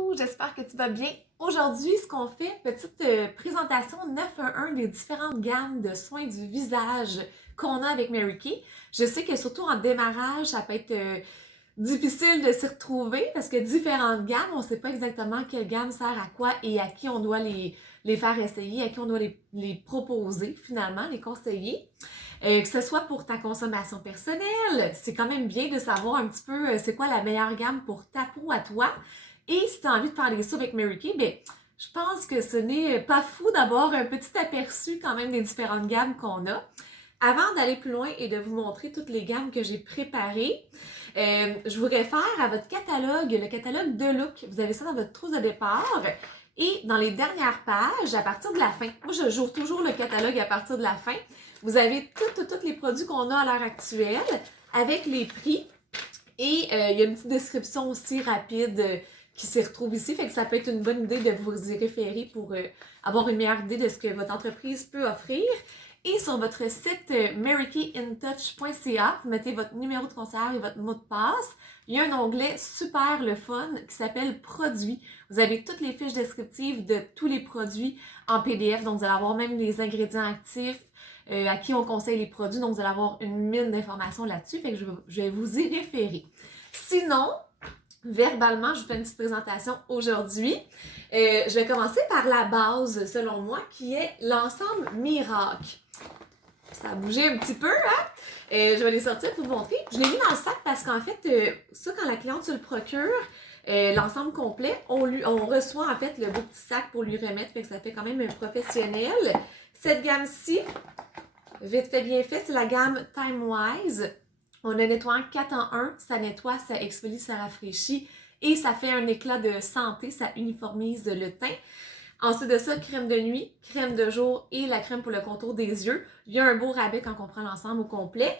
J'espère que tu vas bien. Aujourd'hui, ce qu'on fait, petite présentation 911 des différentes gammes de soins du visage qu'on a avec Mary Kay. Je sais que surtout en démarrage, ça peut être difficile de s'y retrouver parce que différentes gammes, on ne sait pas exactement quelle gamme sert à quoi et à qui on doit les faire essayer, à qui on doit les proposer finalement, les conseiller. Que ce soit pour ta consommation personnelle, c'est quand même bien de savoir un petit peu c'est quoi la meilleure gamme pour ta peau à toi. Et si tu as envie de parler de ça avec Mary Kay, ben, je pense que ce n'est pas fou d'avoir un petit aperçu quand même des différentes gammes qu'on a. Avant d'aller plus loin et de vous montrer toutes les gammes que j'ai préparées, je vous réfère à votre catalogue, le catalogue de look. Vous avez ça dans votre trousse de départ. Et dans les dernières pages, à partir de la fin, moi je joue toujours le catalogue à partir de la fin, vous avez tous les produits qu'on a à l'heure actuelle avec les prix. Et il y a une petite description aussi rapide qui s'y retrouve ici, fait que ça peut être une bonne idée de vous y référer pour avoir une meilleure idée de ce que votre entreprise peut offrir. Et sur votre site marykayintouch.ca, vous mettez votre numéro de conseillère et votre mot de passe. Il y a un onglet super le fun qui s'appelle Produits. Vous avez toutes les fiches descriptives de tous les produits en PDF, donc vous allez avoir même les ingrédients actifs, à qui on conseille les produits, donc vous allez avoir une mine d'informations là-dessus, fait que je vais vous y référer. Sinon, verbalement, je vous fais une petite présentation aujourd'hui. Je vais commencer par la base, selon moi, qui est l'ensemble Miracle. Ça a bougé un petit peu, hein? Je vais les sortir pour vous montrer. Je l'ai mis dans le sac parce qu'en fait, ça, quand la cliente se le procure, l'ensemble complet, on reçoit en fait le beau petit sac pour lui remettre, fait que ça fait quand même un professionnel. Cette gamme-ci, vite fait, bien fait, c'est la gamme Time Wise. On a nettoyant 4 en 1, ça nettoie, ça exfolie, ça rafraîchit et ça fait un éclat de santé, ça uniformise le teint. Ensuite de ça, crème de nuit, crème de jour et la crème pour le contour des yeux. Il y a un beau rabais quand on prend l'ensemble au complet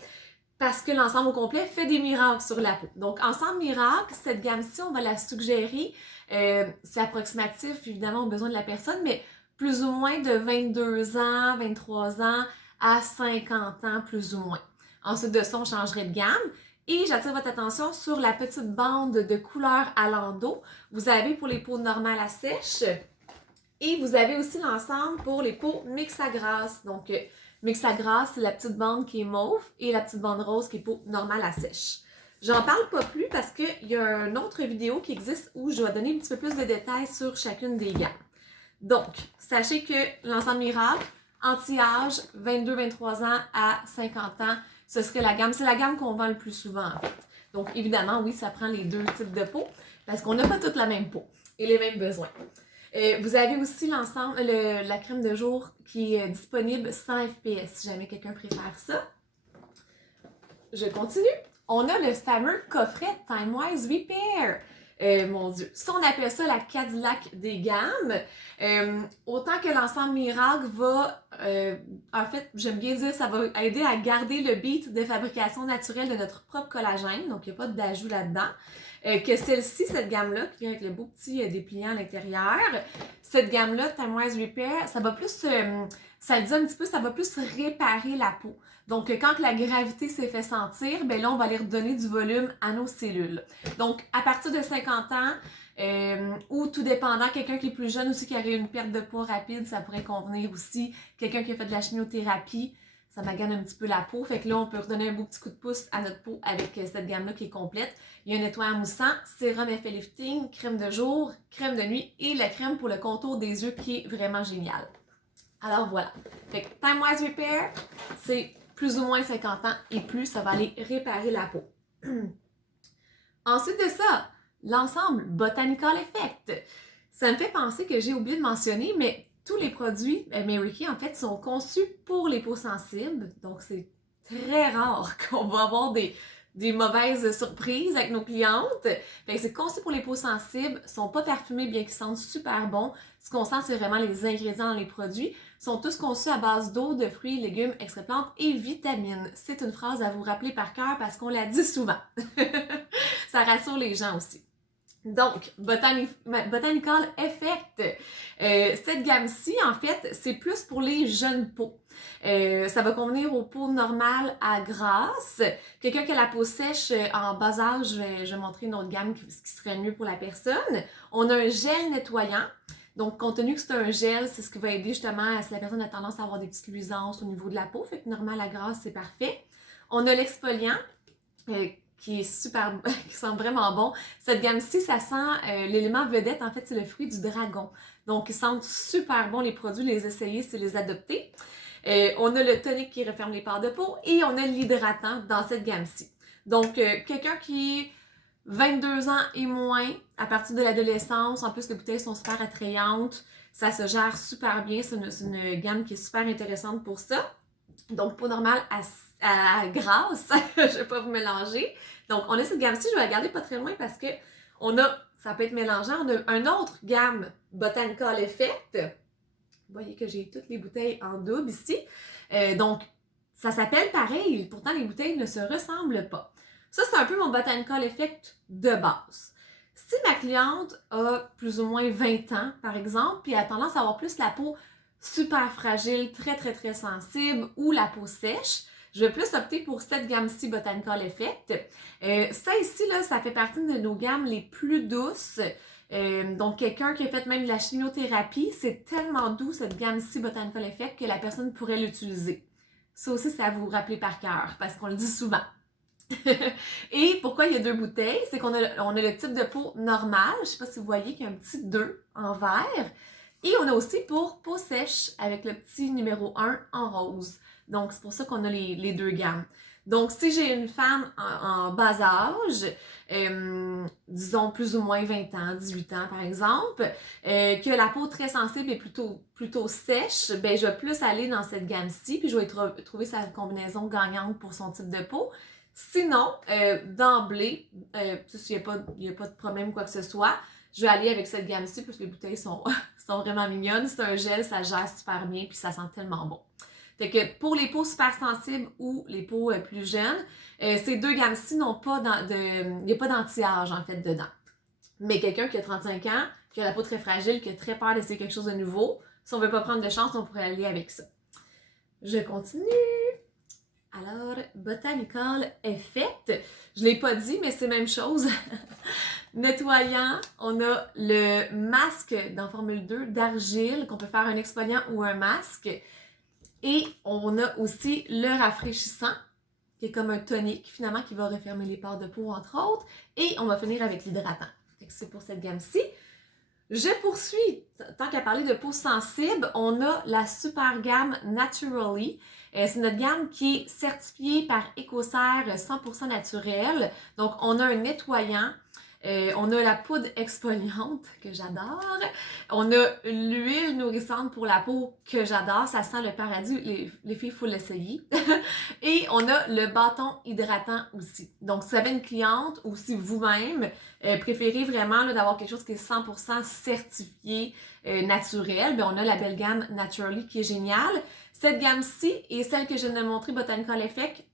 parce que l'ensemble au complet fait des miracles sur la peau. Donc, ensemble miracle, cette gamme-ci, on va la suggérer. C'est approximatif, évidemment, aux besoins de la personne, mais plus ou moins de 22 ans, 23 ans à 50 ans, plus ou moins. Ensuite de ça, on changerait de gamme. Et j'attire votre attention sur la petite bande de couleur à l'endos. Vous avez pour les peaux normales à sèche. Et vous avez aussi l'ensemble pour les peaux mix à grasse. Donc, mix à grasse, c'est la petite bande qui est mauve et la petite bande rose qui est peau normale à sèche. J'en parle pas plus parce qu'il y a une autre vidéo qui existe où je vais donner un petit peu plus de détails sur chacune des gammes. Donc, sachez que l'ensemble miracle, anti-âge, 22-23 ans à 50 ans, ce serait la gamme. C'est la gamme qu'on vend le plus souvent, en fait. Donc, évidemment, oui, ça prend les deux types de peau parce qu'on n'a pas toute la même peau et les mêmes besoins. Vous avez aussi l'ensemble, la crème de jour qui est disponible sans FPS, si jamais quelqu'un préfère ça. Je continue. On a le fameux coffret Time Wise Repair. Mon Dieu, ça on appelle ça la Cadillac des gammes. Autant que l'ensemble miracle va, en fait, j'aime bien dire, ça va aider à garder le beat de fabrication naturelle de notre propre collagène, donc il n'y a pas d'ajout là-dedans. Que celle-ci, cette gamme-là, qui vient avec le beau petit dépliant à l'intérieur, cette gamme-là, Time Wise Repair, ça va plus, ça le dit un petit peu, ça va plus réparer la peau. Donc, quand la gravité s'est fait sentir, ben là, on va aller redonner du volume à nos cellules. Donc, à partir de 50 ans, ou tout dépendant, quelqu'un qui est plus jeune aussi, qui aurait une perte de poids rapide, ça pourrait convenir aussi. Quelqu'un qui a fait de la chimiothérapie, ça magane un petit peu la peau. Fait que là, on peut redonner un beau petit coup de pouce à notre peau avec cette gamme-là qui est complète. Il y a un nettoyant moussant, sérum effet lifting, crème de jour, crème de nuit et la crème pour le contour des yeux qui est vraiment géniale. Alors voilà. Fait que Time Wise Repair, c'est plus ou moins 50 ans et plus, ça va aller réparer la peau. Ensuite de ça, l'ensemble Botanical Effect. Ça me fait penser que j'ai oublié de mentionner, mais tous les produits Mary Kay, en fait, sont conçus pour les peaux sensibles. Donc, c'est très rare qu'on va avoir des mauvaises surprises avec nos clientes. Fait que c'est conçu pour les peaux sensibles, sont pas parfumés bien qu'ils sentent super bon. Ce qu'on sent, c'est vraiment les ingrédients dans les produits. Ils sont tous conçus à base d'eau, de fruits, légumes, extraits de plantes et vitamines. C'est une phrase à vous rappeler par cœur parce qu'on la dit souvent. Ça rassure les gens aussi. Donc, Botanical Effect. Cette gamme-ci, en fait, c'est plus pour les jeunes peaux. Ça va convenir aux peaux normales à grasses. Quelqu'un qui a la peau sèche en bas âge, je vais montrer une autre gamme qui serait mieux pour la personne. On a un gel nettoyant. Donc, compte tenu que c'est un gel, c'est ce qui va aider justement si la personne a tendance à avoir des petites luisances au niveau de la peau. Fait que normal à grasse, c'est parfait. On a l'exfoliant. Qui est super, qui sent vraiment bon. Cette gamme-ci, ça sent l'élément vedette, en fait, c'est le fruit du dragon. Donc, ils sentent super bon les produits, les essayer, c'est les adopter. On a le tonique qui referme les pores de peau et on a l'hydratant dans cette gamme-ci. Donc, quelqu'un qui est 22 ans et moins, à partir de l'adolescence, en plus les bouteilles sont super attrayantes, ça se gère super bien, c'est une gamme qui est super intéressante pour ça. Donc, peau normale à grasse, je ne vais pas vous mélanger. Donc, on a cette gamme-ci, je vais la garder pas très loin parce que ça peut être mélangeant, on a une autre gamme Botanical Effect. Vous voyez que j'ai toutes les bouteilles en double ici. Donc, ça s'appelle pareil, pourtant les bouteilles ne se ressemblent pas. Ça, c'est un peu mon Botanical Effect de base. Si ma cliente a plus ou moins 20 ans, par exemple, puis a tendance à avoir plus la peau super fragile, très, très, très sensible ou la peau sèche, je vais plus opter pour cette gamme-ci Botanical Effect. Ça ici, là, ça fait partie de nos gammes les plus douces. Donc, quelqu'un qui a fait même de la chimiothérapie, c'est tellement doux cette gamme-ci Botanical Effect que la personne pourrait l'utiliser. Ça aussi, c'est à vous rappeler par cœur parce qu'on le dit souvent. Et pourquoi il y a 2 bouteilles? C'est qu'on a le type de peau normale. Je ne sais pas si vous voyez qu'il y a un petit 2 en vert. Et on a aussi pour peau sèche avec le petit numéro 1 en rose. Donc, c'est pour ça qu'on a les 2 gammes. Donc, si j'ai une femme en bas âge, disons plus ou moins 20 ans, 18 ans par exemple, qui a la peau très sensible et plutôt sèche, ben je vais plus aller dans cette gamme-ci, puis je vais trouver sa combinaison gagnante pour son type de peau. Sinon, d'emblée, s'il n'y a pas de problème ou quoi que ce soit, je vais aller avec cette gamme-ci parce que les bouteilles sont vraiment mignonnes. C'est un gel, ça gère super bien puis ça sent tellement bon. Fait que pour les peaux super sensibles ou les peaux plus jeunes, ces 2 gammes-ci n'ont pas il n'y a pas d'anti-âge en fait dedans. Mais quelqu'un qui a 35 ans, qui a la peau très fragile, qui a très peur d'essayer quelque chose de nouveau, si on ne veut pas prendre de chance, on pourrait aller avec ça. Je continue. Alors, Botanical Effect, je ne l'ai pas dit, mais c'est la même chose. Nettoyant, on a le masque dans Formule 2 d'argile, qu'on peut faire un exfoliant ou un masque. Et on a aussi le rafraîchissant, qui est comme un tonique, finalement, qui va refermer les pores de peau, entre autres. Et on va finir avec l'hydratant. C'est pour cette gamme-ci. Je poursuis. Tant qu'à parler de peau sensible, on a la super gamme Naturally. C'est notre gamme qui est certifiée par Écocert 100% naturel. Donc, on a un nettoyant. On a la poudre exfoliante que j'adore. On a l'huile nourrissante pour la peau que j'adore. Ça sent le paradis. Les filles, il faut l'essayer. Et on a le bâton hydratant aussi. Donc, si vous avez une cliente ou si vous-même préférez vraiment d'avoir quelque chose qui est 100% certifié naturel, bien, on a la belle gamme Naturally qui est géniale. Cette gamme-ci et celle que je viens de montrer, Botanical Effect,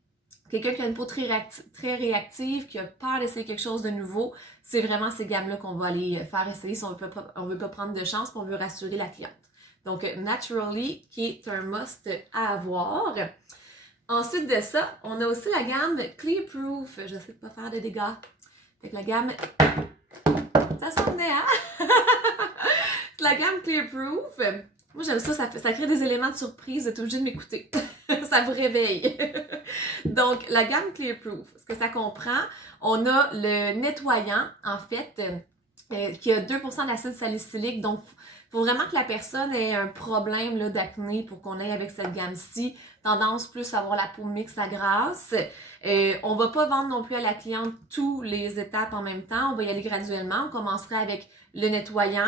quelqu'un qui a une peau très réactive, qui a peur d'essayer quelque chose de nouveau, c'est vraiment ces gammes-là qu'on va aller faire essayer si on ne veut pas prendre de chance, puis on veut rassurer la cliente. Donc, Naturally, qui est un must à avoir. Ensuite de ça, on a aussi la gamme Clear Proof. J'essaie de ne pas faire de dégâts. Fait que la gamme... Ça s'en venait, hein? La gamme Clear Proof. Moi, j'aime ça, ça crée des éléments de surprise, vous êtes obligé de m'écouter. Ça vous réveille. Donc, la gamme Clear Proof, ce que ça comprend, on a le nettoyant, en fait, qui a 2% d'acide salicylique. Donc, il faut vraiment que la personne ait un problème d'acné pour qu'on aille avec cette gamme-ci. Tendance plus à avoir la peau mixte à grasse. On ne va pas vendre non plus à la cliente tous les étapes en même temps. On va y aller graduellement. On commencerait avec le nettoyant.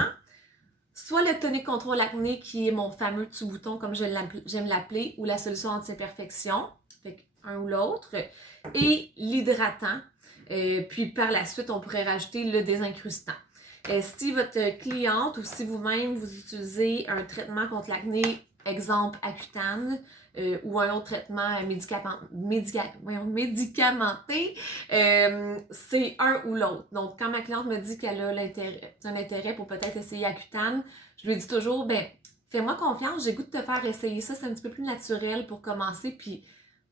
Soit le tonique contrôle acné qui est mon fameux petit bouton comme j'aime l'appeler ou la solution anti-imperfection, fait un ou l'autre, et l'hydratant, puis par la suite on pourrait rajouter le désincrustant. Si votre cliente ou si vous-même vous utilisez un traitement contre l'acné exemple Accutane, ou un autre traitement médicamenté, c'est un ou l'autre. Donc, quand ma cliente me dit qu'elle a un intérêt pour peut-être essayer Accutane, je lui dis toujours, ben, fais-moi confiance, j'ai goût de te faire essayer ça, c'est un petit peu plus naturel pour commencer, puis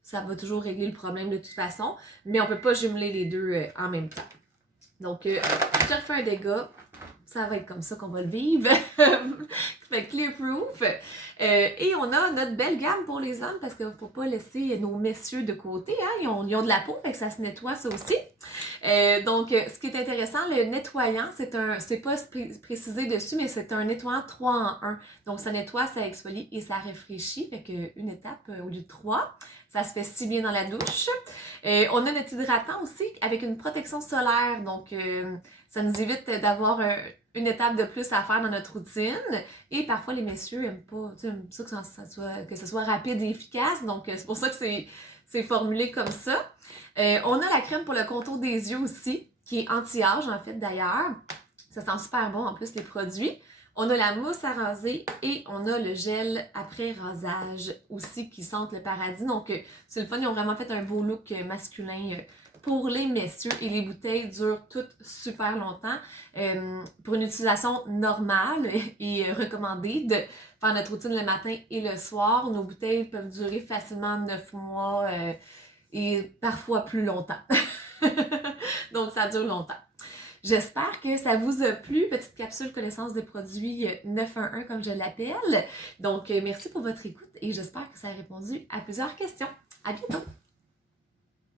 ça va toujours régler le problème de toute façon, mais on peut pas jumeler les deux en même temps. Donc, je refais un dégât. Ça va être comme ça qu'on va le vivre. Fait clear proof. Et on a notre belle gamme pour les hommes parce qu'il ne faut pas laisser nos messieurs de côté. Hein? Ils ont de la peau, fait que ça se nettoie ça aussi. Donc, ce qui est intéressant, le nettoyant, c'est pas précisé dessus, mais c'est un nettoyant 3 en 1. Donc, ça nettoie, ça exfolie et ça rafraîchit. Fait qu'une étape au lieu de 3. Ça se fait si bien dans la douche. On a notre hydratant aussi avec une protection solaire. Donc, ça nous évite d'avoir une étape de plus à faire dans notre routine. Et parfois, les messieurs aiment pas, aiment ça que ça soit rapide et efficace. Donc, c'est pour ça que c'est formulé comme ça. On a la crème pour le contour des yeux aussi, qui est anti-âge en fait d'ailleurs. Ça sent super bon en plus les produits. On a la mousse à raser et on a le gel après rasage aussi qui sente le paradis. Donc, c'est le fun. Ils ont vraiment fait un beau look masculin pour les messieurs et les bouteilles durent toutes super longtemps. Pour une utilisation normale et recommandée de faire notre routine le matin et le soir, nos bouteilles peuvent durer facilement 9 mois et parfois plus longtemps. Donc, ça dure longtemps. J'espère que ça vous a plu, petite capsule connaissance des produits 911 comme je l'appelle. Donc, merci pour votre écoute et j'espère que ça a répondu à plusieurs questions. À bientôt!